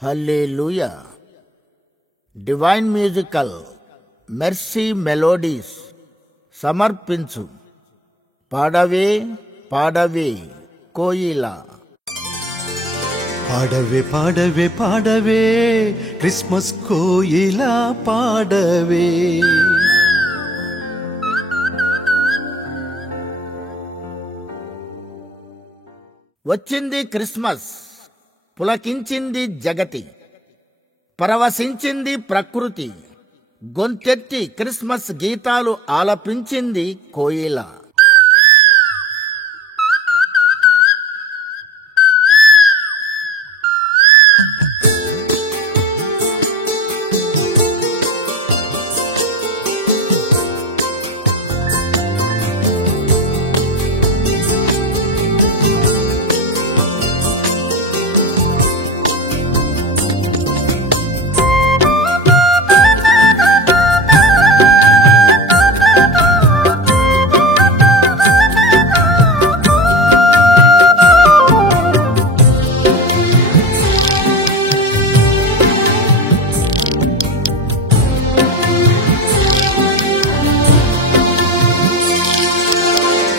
హల్లెలూయా. Divine musical mercy melodies సమర్పించు పాడవే పాడవే కోయిలా. పాడవే పాడవే పాడవే క్రిస్మస్ కోయిలా పాడవే. వచ్చింది క్రిస్మస్, పులకించింది జగతి, పరవశించింది ప్రకృతి, గొంతెత్తి క్రిస్మస్ గీతాలు ఆలపించింది కోయిల.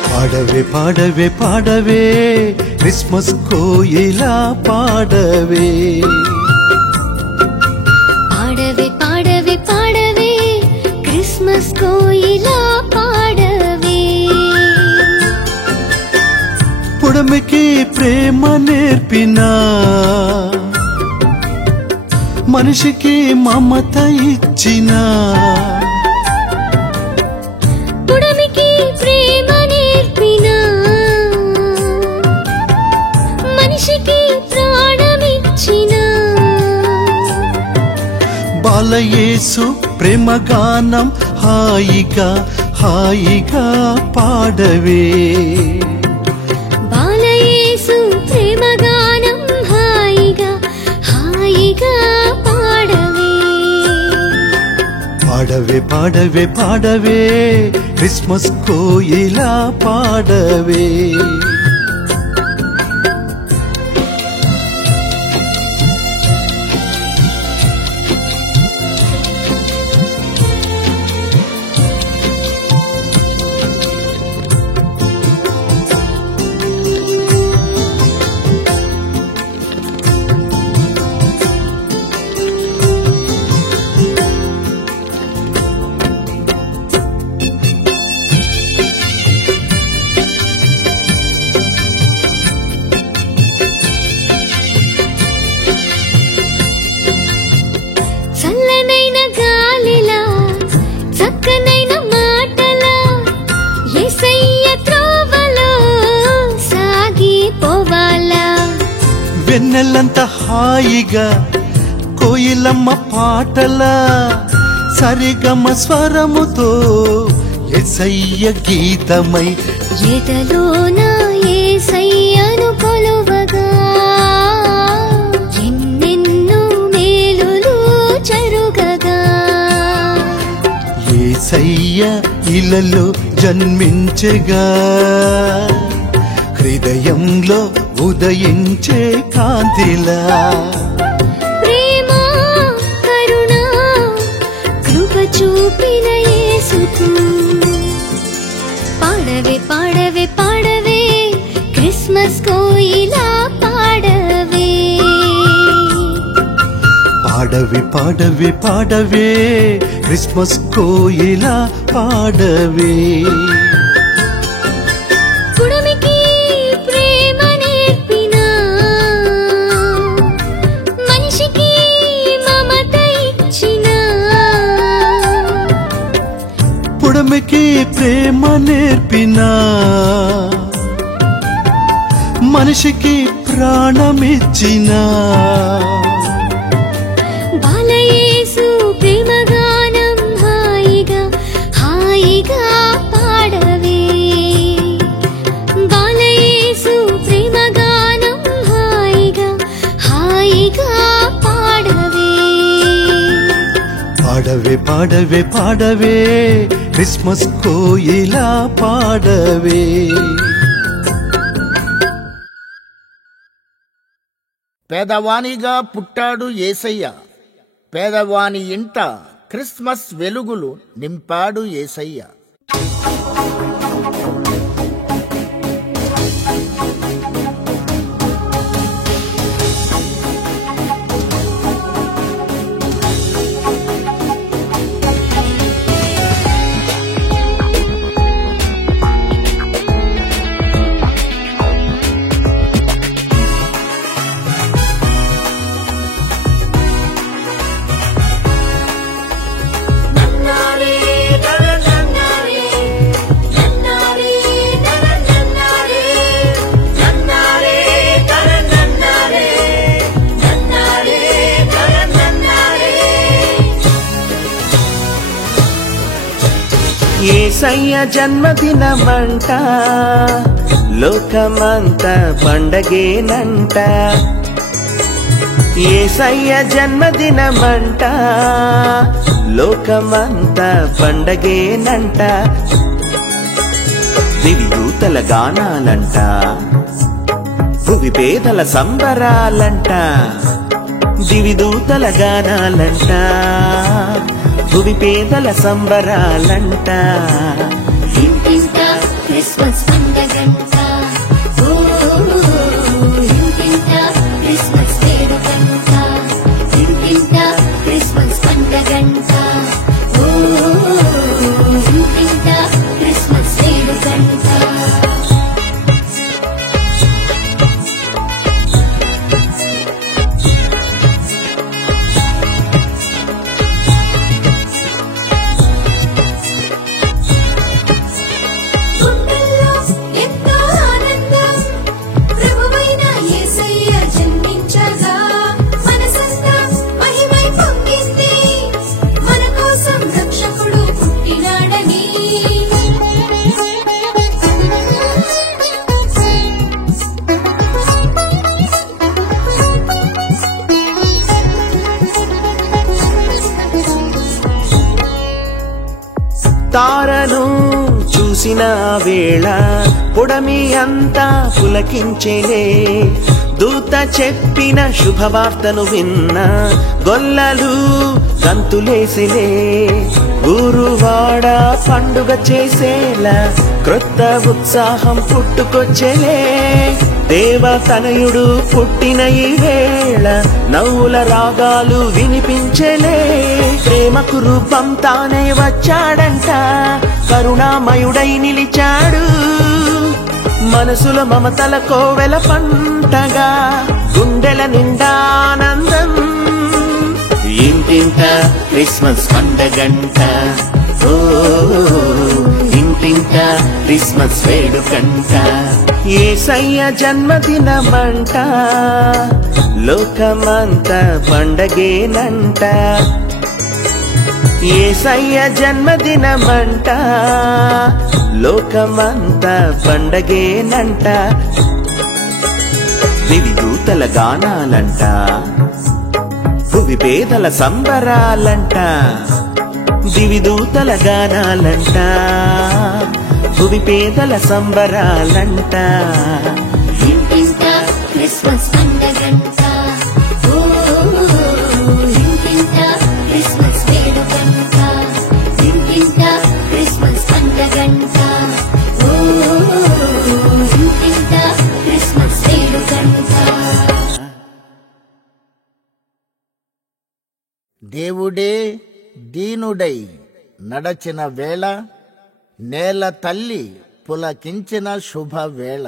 పాడవే పాడవే పాడవే క్రిస్మస్ కోయిలా పాడవే. పాడవే పాడవే పాడవే క్రిస్మస్ కోయిలా పాడవే. పుడమికి ప్రేమ నేర్పిన మనిషికి మమత ఇచ్చిన పుడమికి ప్రేమ నేర్పిన మనిషికి ప్రాణమిచ్చిన బాలయేసు ప్రేమగానం హాయిగా హాయిగా పాడవే. బాలయేసు ప్రేమగానం హాయిగా హాయిగా పాడవే. పాడవే పాడవే పాడవే క్రిస్మస్ కోయిలా పాడవే. చల్లనైన గాలిలా చక్కనైన మాటలా యేసయ్య త్రోవలో సాగిపోవాలా. వెన్నెల్లంత హాయిగా కోయిలమ్మ పాటలా సరిగమ స్వరముతో యేసయ్య గీతమై ఎదలోన యేసయ్యను కొలువగా ఎన్నెన్నో మేలులు జరుగగా. యేసయ్య ఇలలో జన్మించగా హృదయంలో ఉదయించే కాంతిలా. ప్రేమ కరుణ కృప చూపిన యేసుకు పాడవే పాడవే పాడవే క్రిస్మస్ కోయిలా పాడవే. పాడవే పాడవే పాడవే క్రిస్మస్ కోయిలా పాడవే. పుడమికి ప్రేమ నేర్పిన మనిషికి మమత ఇచ్చిన పుడమికి ప్రేమ నేర్పిన మనిషికి ప్రాణమిచ్చిన బాలయేసు ప్రేమగానం హాయిగా హాయిగా పాడవే. బాలయేసు ప్రేమగానం హాయిగా హాయిగా పాడవే. పాడవే పాడవే పాడవే క్రిస్మస్ కోయిలా పాడవే. పేదవానిగా పుట్టాడు యేసయ్య, పేదవాని ఇంట క్రిస్మస్ వెలుగులు నింపాడు యేసయ్య. యేసయ్య జన్మదినమంట, లోకమంతా పండగేనంట. యేసయ్య జన్మదినమంట, లోకమంతా పండగేనంట. దివిదూతల గానాలంట, భువి పేదల సంబరాలంట. దివిదూతల గానాలంట, భువి పేదల సంబరాలంట. ఇంటింటా క్రిస్మస్ పండగంట, ఓ ఇంటింటా క్రిస్మస్ వేడుకంట. ఇంటింటా క్రిస్మస్ పండగంట, ఓ ఇంటింటా క్రిస్మస్ వేడుకంట. తారను చూసిన వేళ పొడమి అంతా పులకించెలే. దూత చెప్పిన శుభవార్తను విన్న గొల్లలు గంతులేసిలే. ఊరువాడ పండుగ చేసేలా క్రొత్త ఉత్సాహం పుట్టుకొచ్చెలే. దేవతనయుడు పుట్టిన ఈ వేళ నవ్వుల రాగాలు వినిపించెలే. ప్రేమకు రూపం తానే వచ్చాడంట, కరుణామయుడై నిలిచాడు. మనసుల మమతల కోవెల పంటగా, గుండెల నిండా ఆనందం. ఇంటింట క్రిస్మస్ పండగంట, ఓ ఇంటింట క్రిస్మస్ వేడుకంట. యేసయ్య జన్మదినమంట, లోకమంతా పండగేనంట. యేసయ్య జన్మదినమంట, లోకమంతా పండగేనంట. దివిదూతల గానాలంట, భువి పేదల సంబరాలంట. దివిదూతల గానాలంట, భువి పేదల సంబరాలంట. ఇంటింటా క్రిస్మస్ పండగంట, ఓ ఇంటింటా క్రిస్మస్ వేడుకంట. ఇంటింటా క్రిస్మస్ పండగంట, ఓ ఇంటింటా క్రిస్మస్ వేడుకంట. దేవుడే దీనుడై నడచిన వేళ, నేల తల్లి పులకించిన శుభవేళ.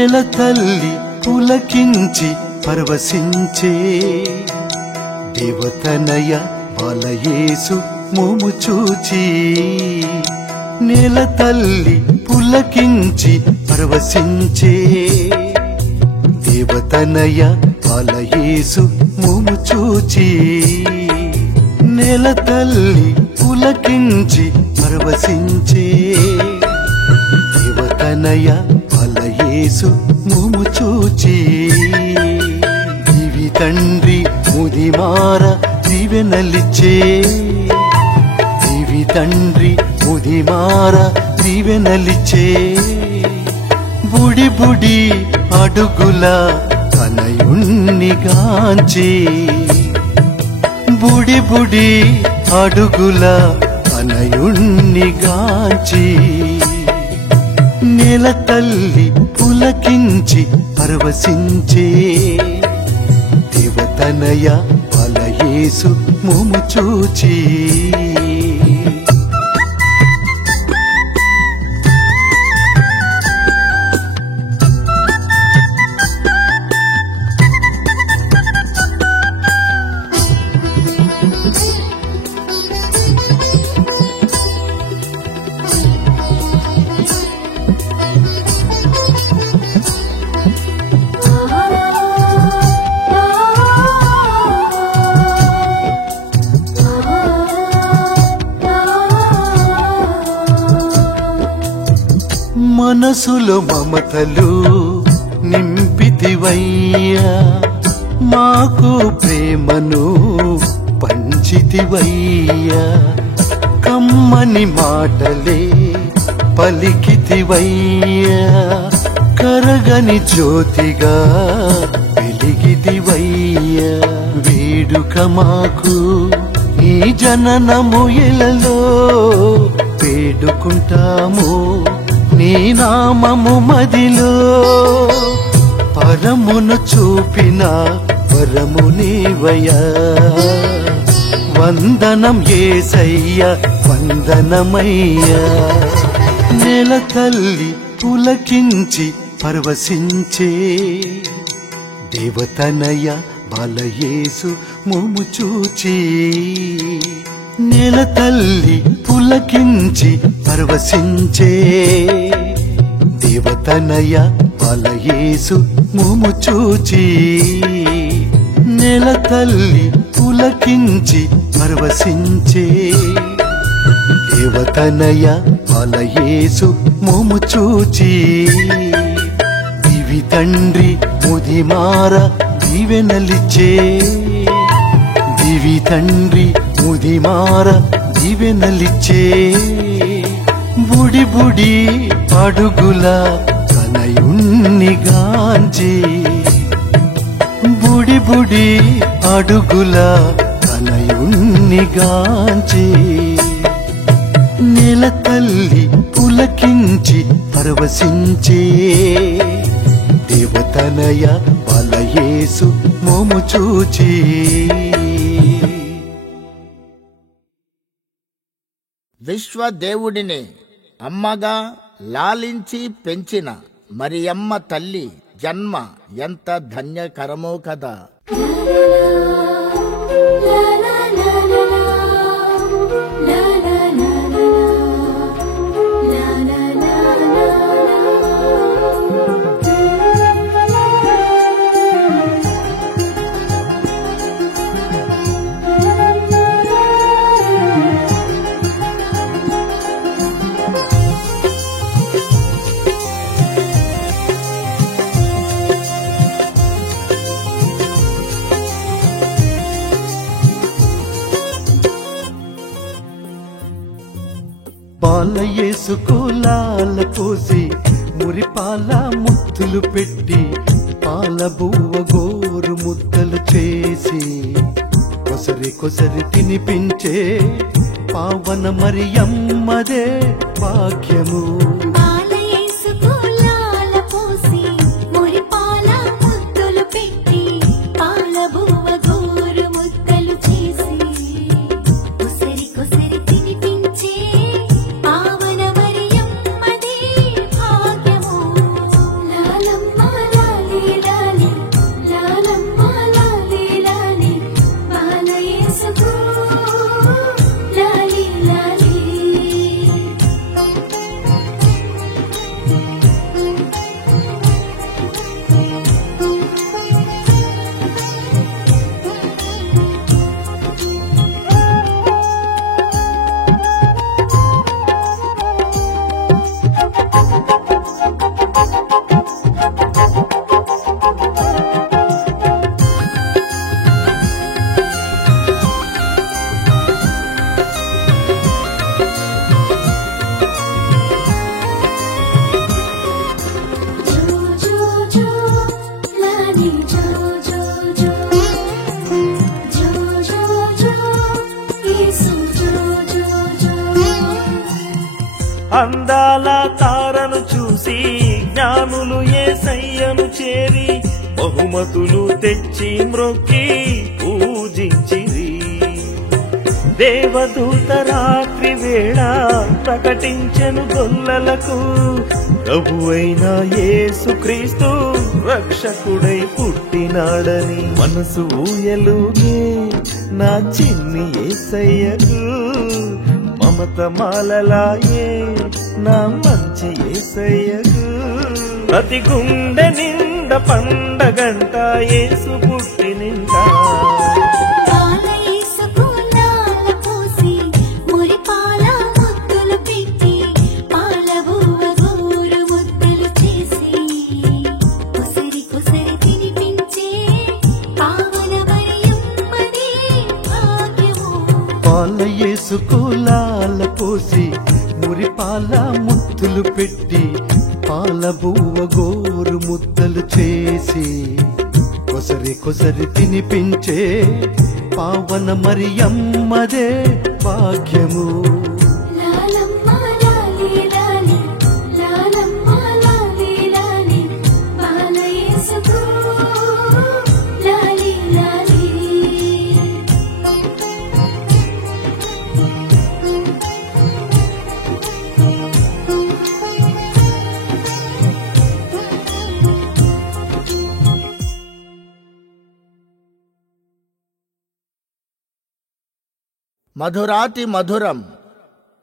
నేల తల్లి పులకించి పరవశించే దేవతనయ బాలయేసు మోము చూచి నేల తల్లి పులకించి పరవశించే దేవతనయ బాలయేసు మోము చూచి నేల తల్లి పులకించి పరవశించే దేవతనయ బాలయేసు మోము చూచి దివి తండ్రి ముదిమార దీవెనలిచ్చే దివి తండ్రి ముదిమార దీవెనలిచ్చే బుడి బుడి అడుగుల తనయుణ్ణిగాంచి బుడి బుడి అడుగుల తనయుణ్ణిగాంచి నేల తల్లి పులకించి పరవశించే దేవతనయ బాలయేసు మోము చూచి మనసులో మమతలు నింపితివయ్యా మాకు ప్రేమను పంచితివయ్యా కమ్మని మాటలే పలికితివయ్యా కరగని జ్యోతిగా వెలిగితివయ్యా వేడుక మాకు ఈ జననము ఎలలో వేడుకుంటాము నీ నామము మదిలో పరమును చూపిన వరము నీవయ్యా వందనం యేసయ్య వందనమయ్యా నేల తల్లి పులకించి పరవశించే దేవతనయ బాలయేసు మోము చూచి నేల తల్లి పులకించి పరవశించే దేవతనయ బాలయేసు మోము చూచి నేల తల్లి పులకించి పరవశించే దేవతనయ బాలయేసు మోము చూచి దివి తండ్రి ముదిమార దీవెనలిచ్చే దివి తండ్రి ముదిమార దీవెనలిచ్చే బుడి బుడి అడుగుల తనయుణ్ణిగాంచి బుడి బుడి అడుగుల తనయుణ్ణిగాంచి నేల తల్లి పులకించి పరవశించే దేవతనయ బాలయేసు మోము చూచి విశ్వదేవుడిని అమ్మగా లాలించి పెంచిన మరియమ్మ తల్లి జన్మ ఎంత ధన్యకరమో కదా. బాలయేసు కోలాల పోసి మురిపాల ముద్దులు పెట్టి పాల బువ్వ గోరు ముద్దలు చేసి కొసరి కొసరి తినిపించే పావన మరియమ్మదే భాగ్యము. కలిసి జ్ఞానులు యేసయ్యను చేరి బహుమతులు తెచ్చి మ్రొక్కి పూజించిరి. దేవదూత రాత్రి వేళ ప్రకటించెను గొల్లలకు, ప్రభువైన యేసుక్రీస్తు రక్షకుడై పుట్టినాడని. మనసు ఊయలుగే నా చిన్ని యేసయ్యకు, మమత మాలలాయే నా మంచి యేసయ్యకు. ప్రతి గుండె నిండ పండగంట యేసు పుట్టినిండా. పాల యేసుకు లాల పోసి మురిపాల ముద్దులు పెట్టి పాల బువ్వ గోరు ముద్దలు చేసి కొసరి కొసరి తినిపించే పావన మరియమ్మదే భాగ్యము. మధురాతి మధురం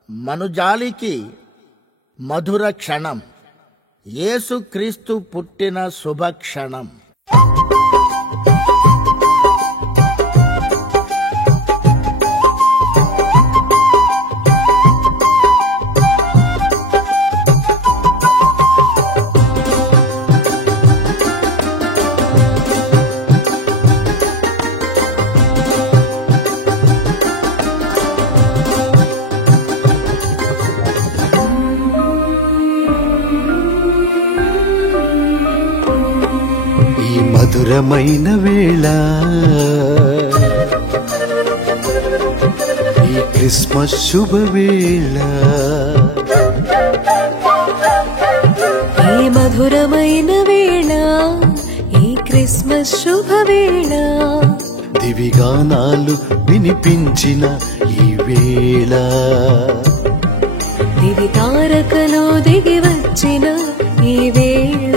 మనుజాలికి మధుర క్షణం, యేసుక్రీస్తు పుట్టిన శుభక్షణం. మధురమైన వేళ ఈ క్రిస్మస్ శుభవేళ, ఈ మధురమైన వేళ ఈ క్రిస్మస్ శుభవేళ, దివిగానాలు వినిపించిన ఈ వేళ, దివి తారకలో దిగి వచ్చిన ఈ వేళ,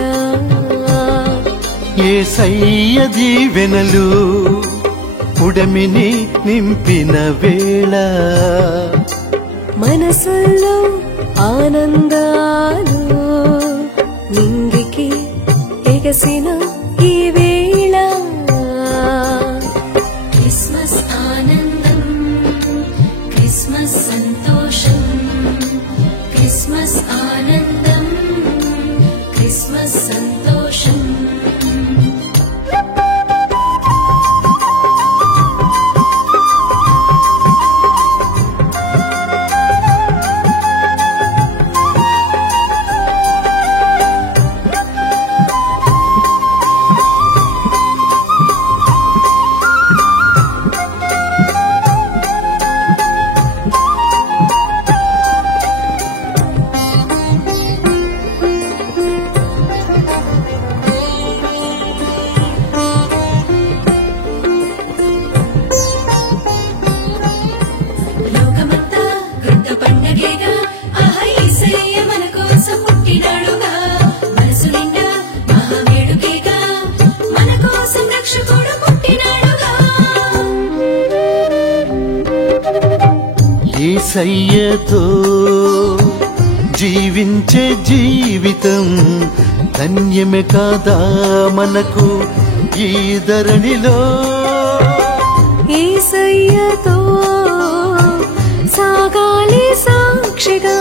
యేసయ్య దీవెనలు పుడమిని నింపిన వేళ, మనసుల్లో ఆనందాలు నింగికి ఎగసిన ఈ వేళ. క్రిస్మస్ ఆనందం, క్రిస్మస్ సంతోషం, క్రిస్మస్ ఆనందం, క్రిస్మస్ సంతోషం. యేసయ్యతో జీవించే జీవితం ధన్యమే కాదా మనకు ఈ ధరణిలో. యేసయ్యతో సాగాలి సాక్షిగా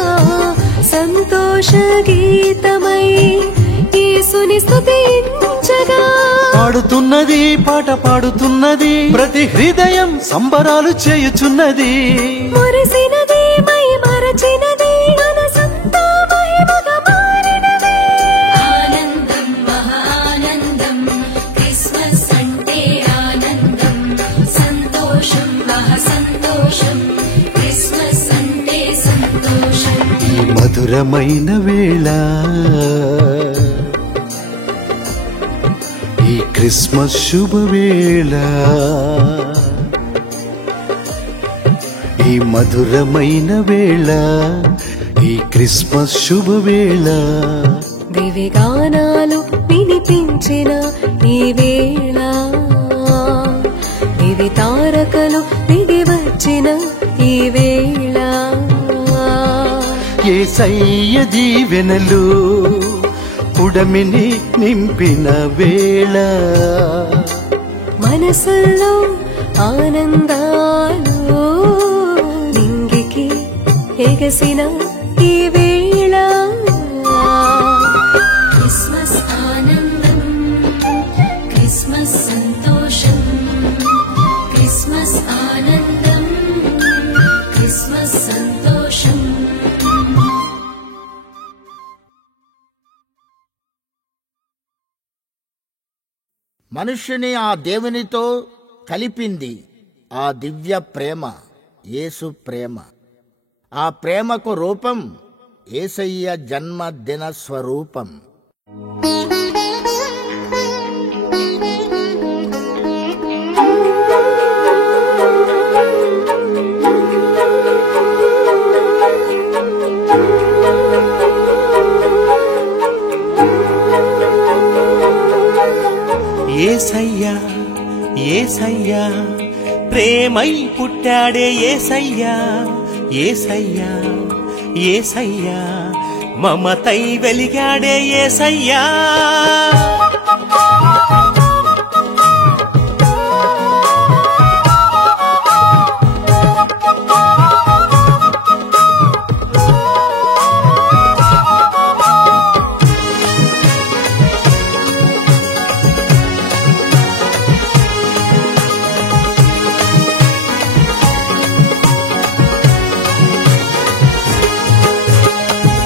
సంతోష గీతమై యేసుని స్తుతించగా. పాడుతున్నది పాట పాడుతున్నది ప్రతి హృదయం సంబరాలు చేయుచున్నది. మురిసినది మై మరచినది మనసంతా మహిమగా మారినది. ఆనందం మహానందం, క్రిస్మస్ అంటే ఆనందం, సంతోషం మహా సంతోషం, క్రిస్మస్ అంటే సంతోషం. మధురమైన వేళ ఈ క్రిస్మస్ శుభవేళ, ఈ మధురమైన వేళ, ఈ క్రిస్మస్ శుభవేళ. దివ్యగానాలు వినిపించిన ఈ వేళ, దివి తారకలు దిగి వచ్చిన ఈ వేళ, యేసయ్య దీవెనలు పుడమిని నింపిన వేళ, మనసుల్లో ఆనందాలు నింగికి ఎగసిన ఈ వేళ. క్రిస్మస్ ఆనందం, క్రిస్మస్ సంతోషం, క్రిస్మస్ ఆనందం, క్రిస్మస్ సంతోషం. మనుష్యుని ఆ దేవునితో కలిపింది ఆ దివ్య ప్రేమ, యేసు ప్రేమ. ఆ ప్రేమకు రూపం యేసయ్య జన్మదిన స్వరూపం. ఏసయ్యా ఏసయ్యా ప్రేమై పుట్టాడే ఏసయ్యా, ఏసయ్యా ఏసయ్యా మమతై వెలిగాడే ఏసయ్యా.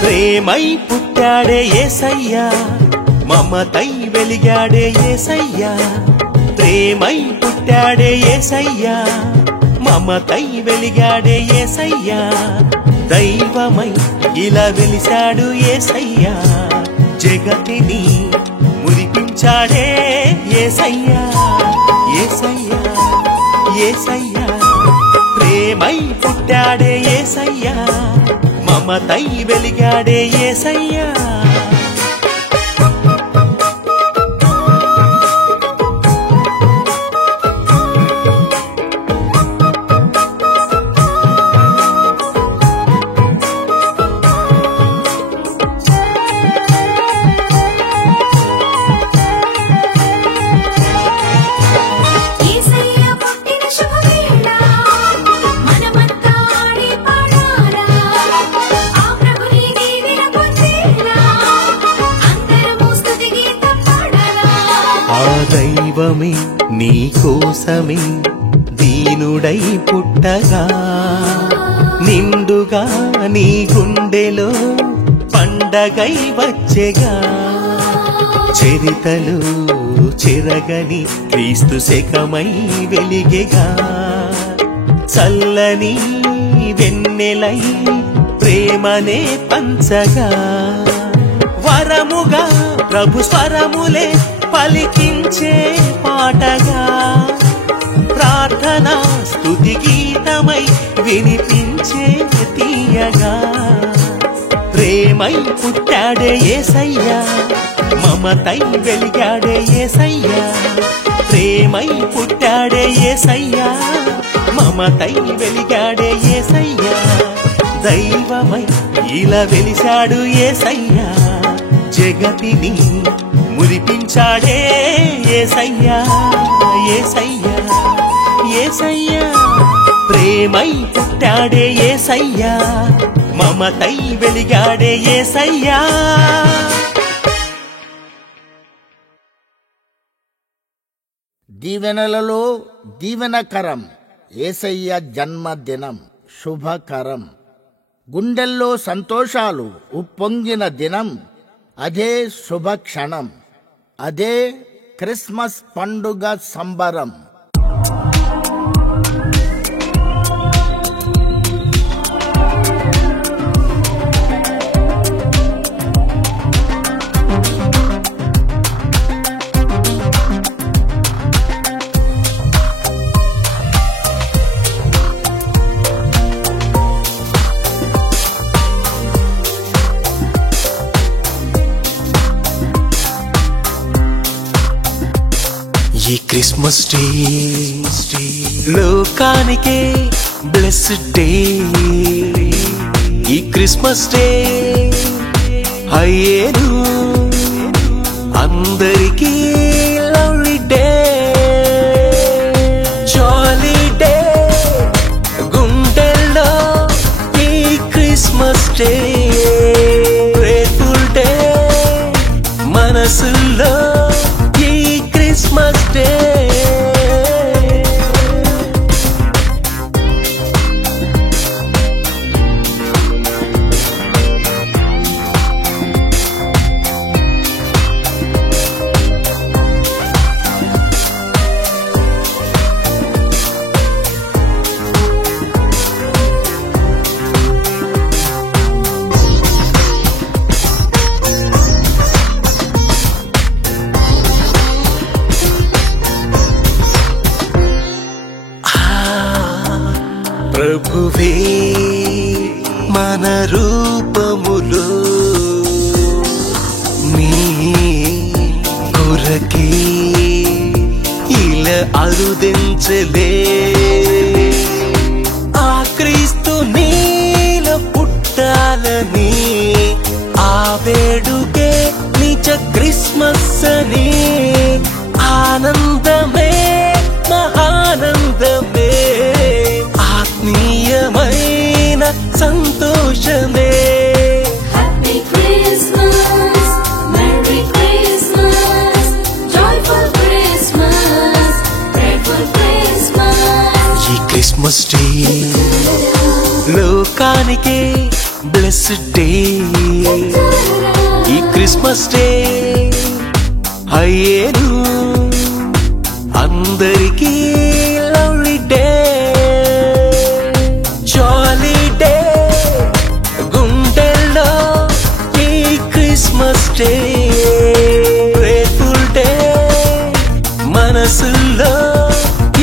ప్రేమై పుట్టాడే యేసయ్యా, మమతై వెలిగాడే యేసయ్యా. ప్రేమై పుట్టాడే యేసయ్యా, మమతై వెలిగాడే యేసయ్యా. దైవమై ఇలా వెలిశాడు యేసయ్యా, జగతిని మురిపించాడే యేసయ్యా, యేసయ్యా యేసయ్యా. ప్రేమై పుట్టాడే యేసయ్యా, మమతై వెలిగాడే యేసయ్యా. యేసయ్య పుట్టిన శుభవేళ, మనమంతా ఆడి పాడాలా, ఆ ప్రభుని దీవెన పొందేలా, అందరము స్తుతి గీతం పాడాలా. ఆ దైవమే నీ కోసమే దీనుడై పుట్టగా, నిండుగా నీ గుండెలో పండగై వచ్చెగా. చరితలు చెరగని క్రీస్తు శకమై వెలిగెగా, చల్లని వెన్నెలై ప్రేమనే పంచగా. వరముగా ప్రభు స్వరములే పలికించే పాటగా, ప్రార్థన స్తుతి గీతమై వినిపించే తీయగా. ప్రేమై పుట్టాడే యేసయ్యా, మమతై వెలిగాడే యేసయ్యా. ప్రేమై పుట్టాడే యేసయ్యా, మమతై వెలిగాడే యేసయ్యా. దైవమై ఇలా వెలిశాడు యేసయ్యా, జగతిని మురిపించాడే యేసయ్యా, యేసయ్యా యేసయ్యా. ప్రేమై పుట్టాడే యేసయ్యా, మమతై వెలిగాడే యేసయ్యా. దీవెనలలో దీవెనకరం యేసయ్య జన్మదినం శుభకరం. గుండెల్లో సంతోషాలు ఉప్పొంగిన దినం, అదే శుభక్షణం, అదే క్రిస్మస్ పండుగ సంబరం. ఈ క్రిస్మస్ డే లోకానికే బ్లెస్డ్ డే. ఈ క్రిస్మస్ డే అయ్యేను అందరికీ లవ్లీ డే, జాలీ డే. గుండెల్లో ఈ క్రిస్మస్ డే, గ్రేట్ఫుల్ డే మనసుల్లో ఈ క్రిస్మస్ డే. ప్రభువే మన రూపములో నీ కొరకే ఇలా అరుదించలే. ఆ క్రీస్తు నీలో పుట్టాలని ఆ వేడుకే నిజ క్రిస్మస్ అని. ఆనందమే మహానందమే, ఆత్మీయమైన సంతోషమే. Happy Christmas, Merry Christmas, Joyful Christmas, Grateful Christmas. ఈ క్రిస్మస్ డే లోకానికే బ్లెస్డ్ డే. ఈ క్రిస్మస్ డే అయ్యేను అందరికీ లవ్లీ డే, జాలీ డే. గుండెల్లో ఈ క్రిస్మస్ డే, గ్రేట్ఫుల్ డే మనసుల్లో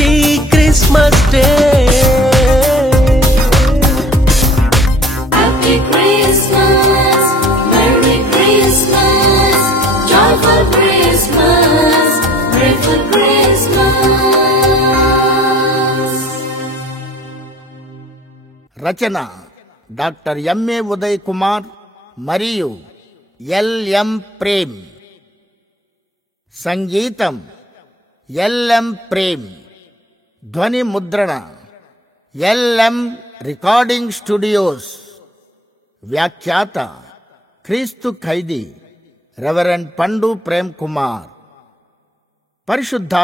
ఈ Christmas day. Happy Christmas, Merry Christmas, Joyful Christmas, Grateful Christmas. రచన doctor MA Uday Kumar మరియు LM Prem. సంగీతం LM Prem. ధ్వని ముద్రణ ఎల్ఎం రికార్డింగ్ స్టూడియోస్. వ్యాఖ్యాత క్రీస్తు ఖైదీ రెవరెండ్ పండు ప్రేమ్ కుమార్. పరిశుద్ధాత్మ